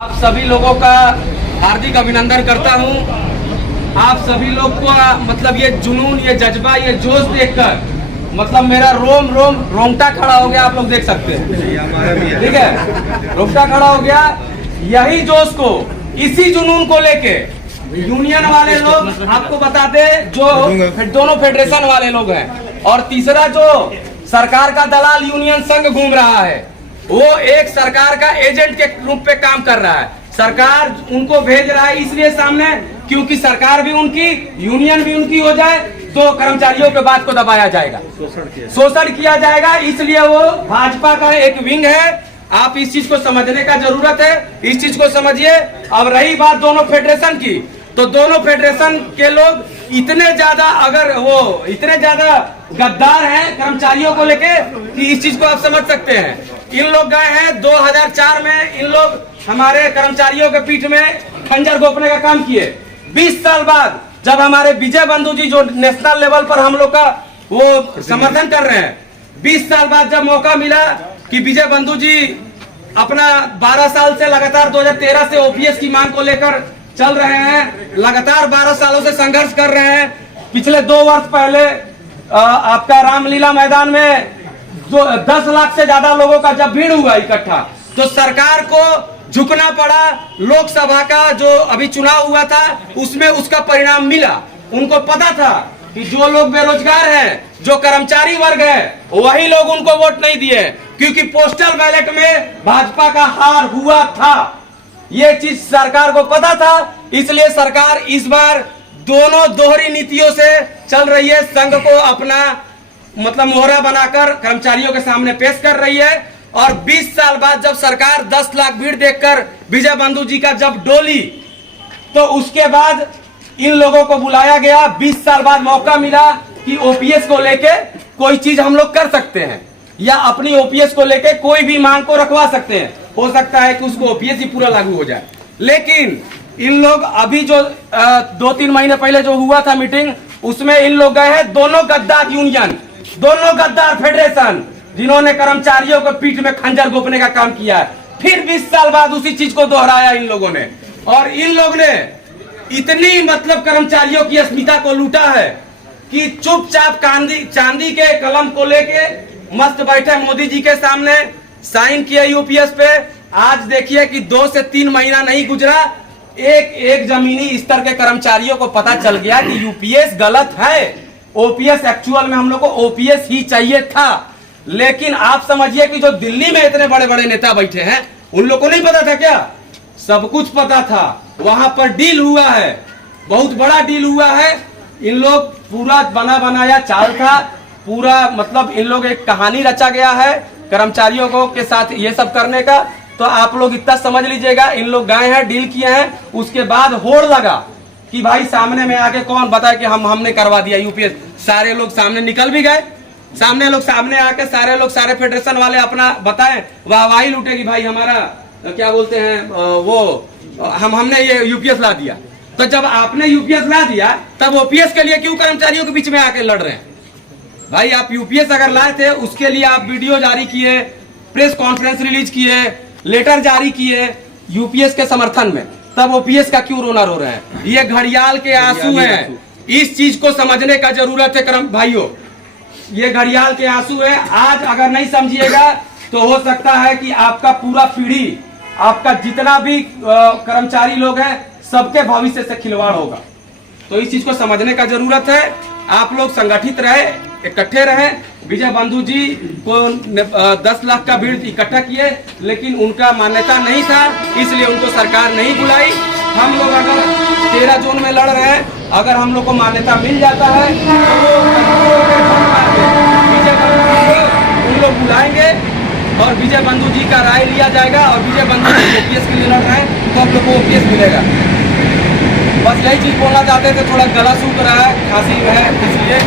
आप सभी लोगों का हार्दिक अभिनंदन करता हूं। आप सभी लोग को मतलब ये जुनून, ये जज्बा, ये जोश देखकर मतलब मेरा रोंगटा खड़ा हो गया। आप लोग देख सकते हैं, ठीक है, रोंगटा खड़ा हो गया। यही जोश को, इसी जुनून को लेके यूनियन वाले लोग आपको बताते, जो दोनों फेडरेशन वाले लोग हैं, और तीसरा जो सरकार का दलाल यूनियन संघ घूम रहा है, वो एक सरकार का एजेंट के रूप पे काम कर रहा है। सरकार उनको भेज रहा है इसलिए सामने, क्योंकि सरकार भी उनकी, यूनियन भी उनकी हो जाए तो कर्मचारियों के बात को दबाया जाएगा, शोषण किया जाएगा। इसलिए वो भाजपा का एक विंग है। आप इस चीज को समझने का जरूरत है, इस चीज को समझिए। अब रही बात दोनों फेडरेशन की, तो दोनों फेडरेशन के लोग इतने ज्यादा, अगर वो इतने ज्यादा गद्दार हैं कर्मचारियों को लेके कि इस चीज को आप समझ सकते हैं। इन लोग गए हैं 2004 में, इन लोग हमारे कर्मचारियों के पीठ में खंजर घोंपने का काम किए। 20 साल बाद जब हमारे विजय बंधु जी, जो नेशनल लेवल पर हम लोग का वो समर्थन कर रहे हैं, 20 साल बाद जब मौका मिला कि विजय बंधु जी अपना 12 साल से लगातार 2013 से ओपीएस की मांग को लेकर चल रहे हैं, लगातार 12 सालों से संघर्ष कर रहे हैं। पिछले 2 वर्ष पहले आपका रामलीला मैदान में 10 लाख से ज्यादा लोगों का जब भीड़ हुआ इकट्ठा, तो सरकार को झुकना पड़ा। लोकसभा का जो अभी चुनाव हुआ था उसमें उसका परिणाम मिला। उनको पता था कि जो लोग बेरोजगार हैं, जो कर्मचारी वर्ग है, वही लोग उनको वोट नहीं दिए, क्योंकि पोस्टल बैलेट में भाजपा का हार हुआ था। ये चीज सरकार को पता था, इसलिए सरकार इस बार दोनों दोहरी नीतियों से चल रही है। संघ को अपना मतलब मोहरा बनाकर कर्मचारियों के सामने पेश कर रही है। और 20 साल बाद जब सरकार 10 लाख भीड़ देखकर विजय बंधु जी का जब डोली, तो उसके बाद इन लोगों को बुलाया गया। 20 साल बाद मौका मिला कि ओपीएस को लेके कोई चीज हम लोग कर सकते हैं, या अपनी ओपीएस को लेके कोई भी मांग को रखवा सकते हैं। हो सकता है कि उसको ओपीएस ही पूरा लागू हो जाए। लेकिन इन लोग अभी जो 2-3 महीने पहले जो हुआ था मीटिंग, उसमें इन लोग गए हैं दोनों गद्दार यूनियन, दोनों गद्दार फेडरेशन, जिन्होंने कर्मचारियों के पीठ में खंजर घोंपने का काम किया है। फिर 20 साल बाद उसी चीज को दोहराया इन लोगों ने, और इन लोग ने इतनी मतलब कर्मचारियों की अस्मिता को लूटा है कि चुपचाप चांदी के कलम को लेके मस्त बैठे मोदी जी के सामने, साइन किया यूपीएस पे। आज देखिए कि 2 से 3 महीना नहीं गुजरा, एक जमीनी स्तर के कर्मचारियों को पता चल गया कि यूपीएस गलत है, ओपीएस एक्चुअल में हम लोग को ओपीएस ही चाहिए था। लेकिन आप समझिए कि जो दिल्ली में इतने बड़े बड़े नेता बैठे हैं, उन लोगों को नहीं पता था क्या? सब कुछ पता था। वहां पर डील हुआ है, बहुत बड़ा डील हुआ है। इन लोग पूरा बना बनाया चाल था, पूरा मतलब इन लोग एक कहानी रचा गया है कर्मचारियों को के साथ ये सब करने का। तो आप लोग इतना समझ लीजिएगा, इन लोग गए हैं, डील किए हैं, उसके बाद होड़ लगा कि भाई सामने में आके कौन बताए कि हमने करवा दिया यूपीएस। सारे लोग सामने निकल भी गए, सामने आके सारे फेडरेशन वाले अपना बताएं, वाहवाही लूटेगी, भाई हमारा क्या बोलते हैं वो हमने ये यूपीएस ला दिया। तो जब आपने यूपीएस ला दिया, तब ओपीएस के लिए क्यों कर्मचारियों के बीच में आके लड़ रहे हैं? भाई आप यूपीएस अगर लाए थे, उसके लिए आप वीडियो जारी किए, प्रेस कॉन्फ्रेंस रिलीज किए, लेटर जारी किए यूपीएस के समर्थन में, तब ओपीएस का क्यों रोना रो रहे हैं? ये घड़ियाल के आंसू हैं। इस चीज को समझने का जरूरत है भाइयों, ये घड़ियाल के आंसू है। आज अगर नहीं समझिएगा तो हो सकता है कि आपका पूरा पीढ़ी, आपका जितना भी कर्मचारी लोग हैं, सबके भविष्य से खिलवाड़ होगा। तो इस चीज को समझने का जरूरत है। आप लोग संगठित रहे, इकट्ठे रहे। विजय बंधु जी को 10 लाख का भीड़ इकट्ठा किए, लेकिन उनका मान्यता नहीं था, इसलिए उनको सरकार नहीं बुलाई। हम लोग अगर 13 जून में लड़ रहे हैं, अगर हम लोग को मान्यता मिल जाता है तो विजय बंधु को उन लोग बुलाएंगे और विजय बंधु जी का राय लिया जाएगा। और विजय बंधु जी ओपीएस के लिए लड़ रहे हैं, तो हम लोग को ओपीएस मिलेगा। बस यही चीज बोलना चाहते थे। थोड़ा गला सूख रहा है, खांसी है, इसलिए